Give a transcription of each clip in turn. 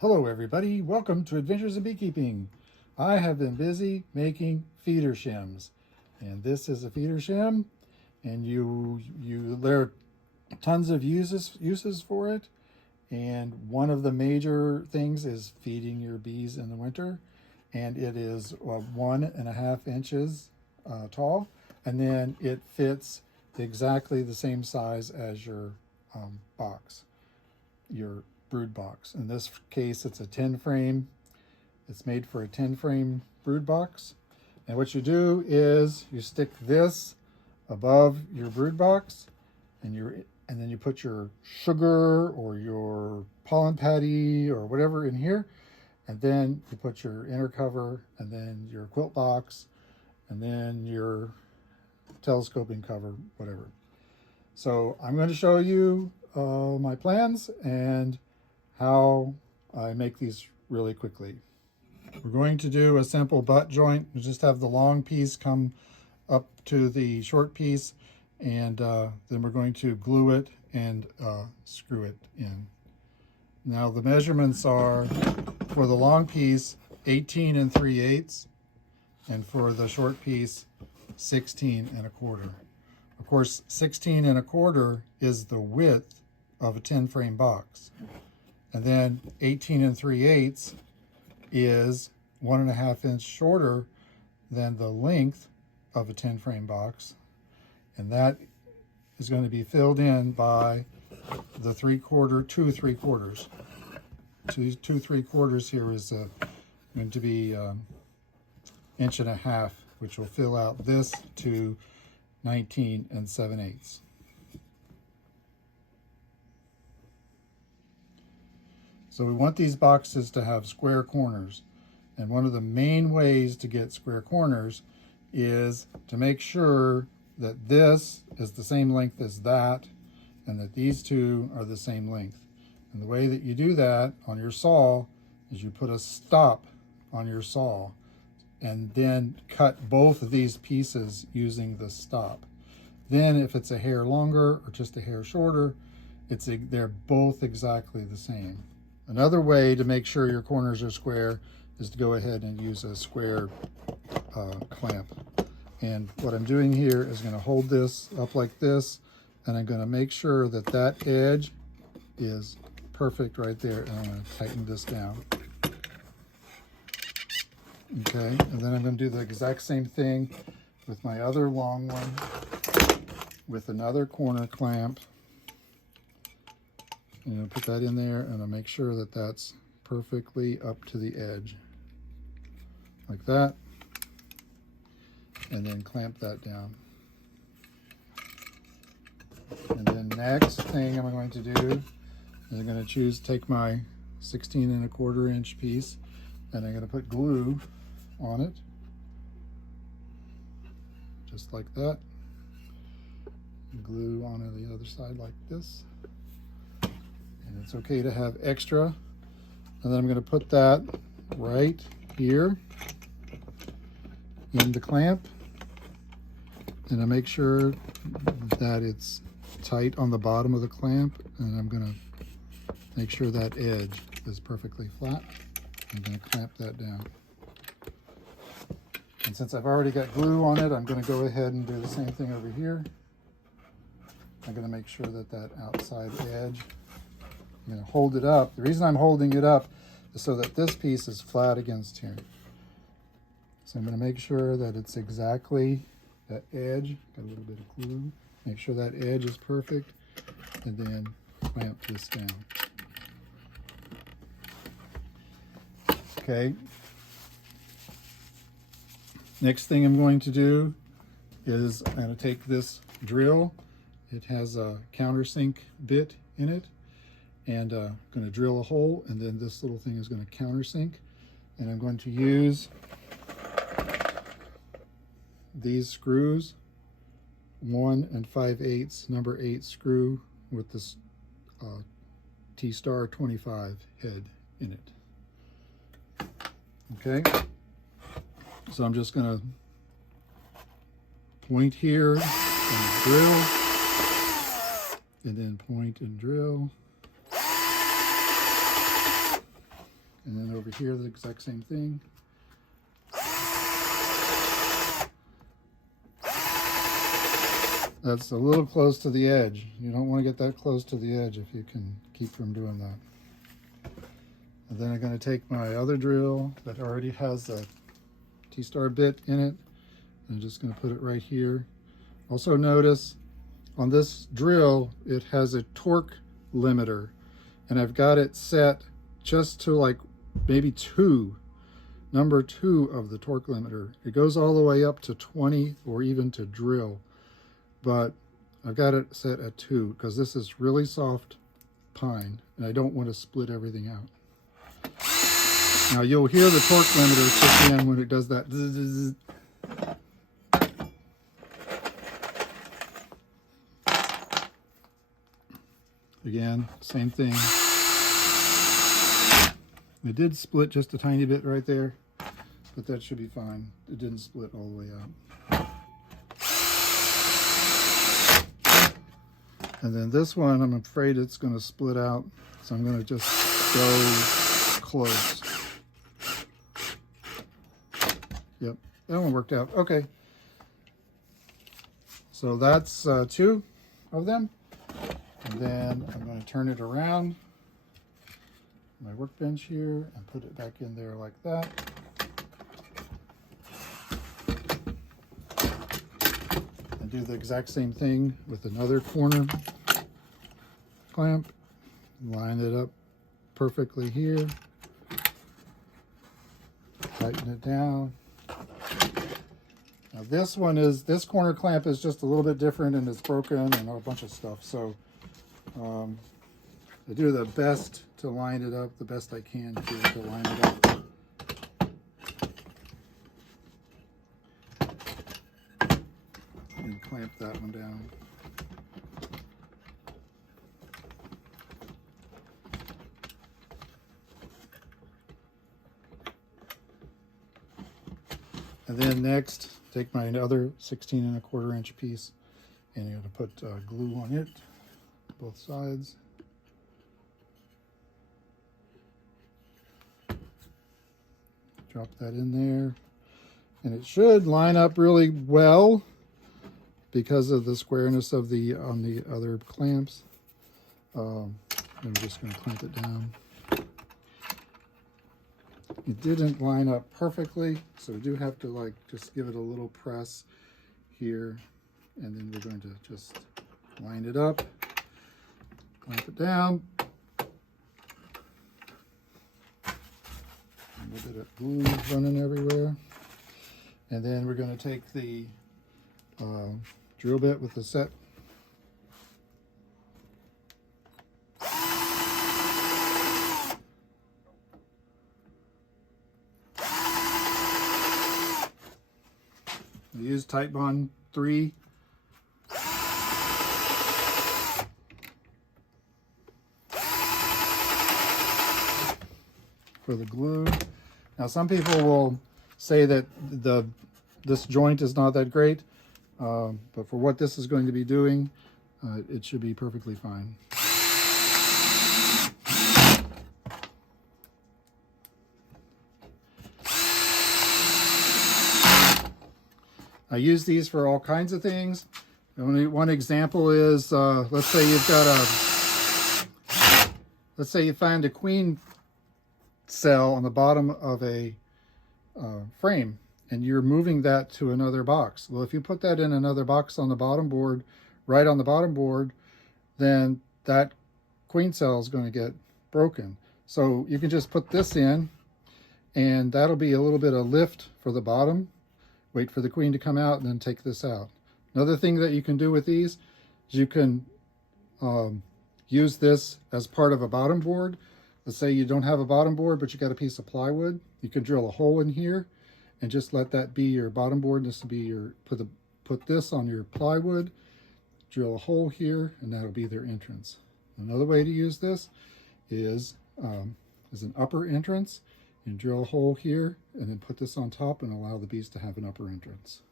Hello everybody, welcome to Adventures in Beekeeping. I have been busy making feeder shims, and this is a feeder shim, and there are tons of uses for it, and one of the major things is feeding your bees in the winter, and it is 1.5 inches tall, and then it fits exactly the same size as your box, your brood box. In this case, it's a 10 frame. It's made for a 10 frame brood box. And what you do is you stick this above your brood box, and then you put your sugar or your pollen patty or whatever in here, and then you put your inner cover, and then your quilt box, and then your telescoping cover, whatever. So I'm going to show you my plans and how I make these really quickly. We're going to do a simple butt joint. We just have the long piece come up to the short piece, and then we're going to glue it and screw it in. Now the measurements are, for the long piece, 18 3/8, and for the short piece, 16 1/4. Of course, 16 1/4 is the width of a 10 frame box. And then 18 3/8 is 1.5 inch shorter than the length of a 10 frame box. And that is going to be filled in by the 2 3/4. 2 3/4 here is going to be 1.5 inches, which will fill out this to 19 7/8. So we want these boxes to have square corners. And one of the main ways to get square corners is to make sure that this is the same length as that, and that these two are the same length. And the way that you do that on your saw is you put a stop on your saw and then cut both of these pieces using the stop. Then if it's a hair longer or just a hair shorter, they're both exactly the same. Another way to make sure your corners are square is to go ahead and use a square clamp. And what I'm doing here is going to hold this up like this, and I'm going to make sure that that edge is perfect right there, and I'm going to tighten this down. Okay, and then I'm going to do the exact same thing with my other long one with another corner clamp. I'm going to put that in there, and I'll make sure that that's perfectly up to the edge, like that, and then clamp that down. And then next thing I'm going to do is I'm going to take my 16 1/4 inch piece, and I'm going to put glue on it, just like that. And glue onto the other side like this. And it's okay to have extra. And then I'm going to put that right here in the clamp, and I make sure that it's tight on the bottom of the clamp, and I'm going to make sure that edge is perfectly flat. I'm going to clamp that down. And since I've already got glue on it, I'm going to go ahead and do the same thing over here. I'm going to make sure that that outside edge, I'm going to hold it up. The reason I'm holding it up is so that this piece is flat against here. So I'm going to make sure that it's exactly that edge. Got a little bit of glue. Make sure that edge is perfect, and then clamp this down. Okay. Next thing I'm going to do is I'm going to take this drill. It has a countersink bit in it, and I'm going to drill a hole, and then this little thing is going to countersink, and I'm going to use these screws, 1 5/8 number 8 screw with this T-Star 25 head in it. Okay, so I'm just going to point here and drill, and then point and drill. over here, the exact same thing. That's a little close to the edge. You don't want to get that close to the edge if you can keep from doing that. And then I'm going to take my other drill that already has a T-star bit in it. I'm just going to put it right here. Also notice on this drill, it has a torque limiter, and I've got it set just to like maybe number 2 of the torque limiter. It goes all the way up to 20 or even to drill, but I've got it set at 2 because this is really soft pine and I don't want to split everything out. Now you'll hear the torque limiter kick in when it does that zzz. Again, same thing. It did split just a tiny bit right there, but that should be fine. It didn't split all the way out. And then this one, I'm afraid it's going to split out, so I'm going to just go close. Yep, that one worked out. Okay. So that's 2 of them. And then I'm going to turn it around my workbench here and put it back in there like that. And do the exact same thing with another corner clamp. Line it up perfectly here. Tighten it down. Now this corner clamp is just a little bit different and it's broken and a bunch of stuff. So I do the best to line it up the best I can here to line it up. And clamp that one down. And then next, take my other 16¼ inch piece and you're going to put glue on it, both sides. Drop that in there. And it should line up really well because of the squareness of on the other clamps. I'm just going to clamp it down. It didn't line up perfectly, so we do have to like just give it a little press here, and then we're going to just line it up, clamp it down. A little bit of glue running everywhere. And then we're going to take the drill bit with the set. We use Tight Bond 3. For the glue. Now some people will say that this joint is not that great, but for what this is going to be doing, it should be perfectly fine. I use these for all kinds of things. One example is, let's say you find a queen cell on the bottom of a frame and you're moving that to another box. Well, if you put that in another box on the bottom board, right on the bottom board, then that queen cell is going to get broken. So you can just put this in and that'll be a little bit of lift for the bottom. Wait for the queen to come out and then take this out. Another thing that you can do with these is you can use this as part of a bottom board. Let's say you don't have a bottom board, but you got a piece of plywood. You can drill a hole in here and just let that be your bottom board. This will be your, put this on your plywood, drill a hole here, and that'll be their entrance. Another way to use this is an upper entrance. And drill a hole here and then put this on top and allow the bees to have an upper entrance.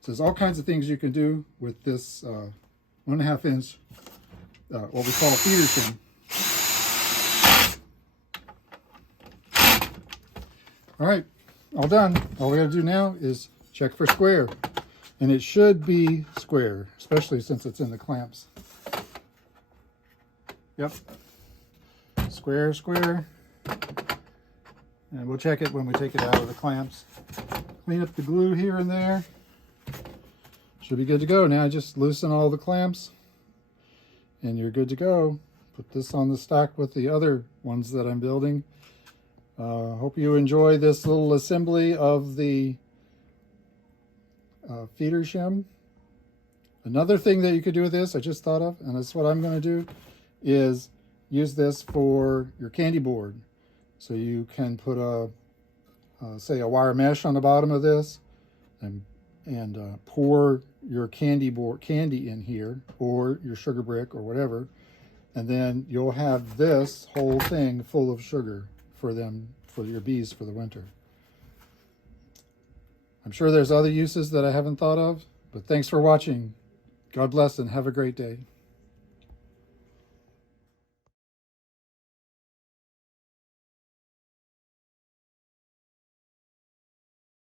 So there's all kinds of things you can do with this 1.5 inch, what we call a feeder shim. All right, all done. All we gotta do now is check for square. And it should be square, especially since it's in the clamps. Yep. Square, square. And we'll check it when we take it out of the clamps. Clean up the glue here and there. Should be good to go. Now just loosen all the clamps and you're good to go. Put this on the stack with the other ones that I'm building. Hope you enjoy this little assembly of the feeder shim. Another thing that you could do with this, I just thought of, and that's what I'm going to do, is use this for your candy board. So you can put say a wire mesh on the bottom of this and pour your candy in here, or your sugar brick or whatever, and then you'll have this whole thing full of sugar for your bees for the winter. I'm sure there's other uses that I haven't thought of, but thanks for watching. God bless and have a great day.